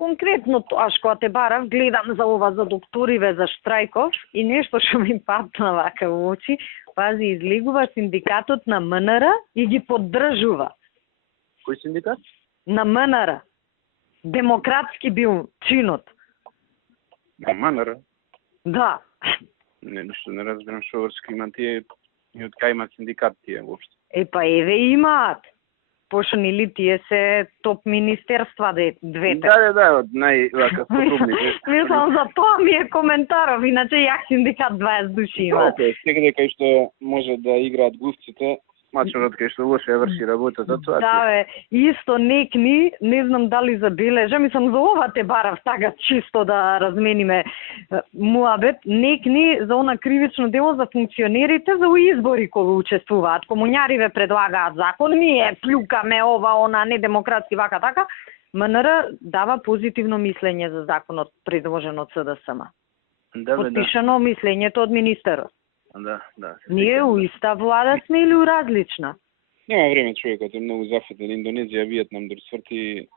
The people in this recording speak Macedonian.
конкретно тоа што те барав, гледам за ова за докториве за штрајков и нешто што ми патна вака во очи, пази, излегува синдикатот на МНР и ги поддржува. Кој синдикат? На МНР. Демократски бил чинот. На МНР? Да. Не, нешто не разбирам што врска има тие и од кај има синдикат тие воопшто. Па еве имаат. Пошто нели тие се топ министерства двете. Да, од највака способните. Мислам за тоа ми е коментаров, иначе јак синдикат 20 души има. Секаде кај што може да играат глувците, мачорот кај што лоше врши работата, тоа. Да, бе, исто некни, не знам дали забележа, мислам за ова те барав така чисто да размениме муабет, некни за она кривично дело за функционерите за избори кои учествуваат. Комуњариве предлагаат закон, ние плюкаме ова, она, недемократски, вака така. МНР дава позитивно мислење за законот предложен од СДСМ. Да, подпишано мислењето од министерот. Да. Ние у иста влада сме или у различна? Нема време, човекот е многу зафатен. Индонезија, Виетнам, дори сврти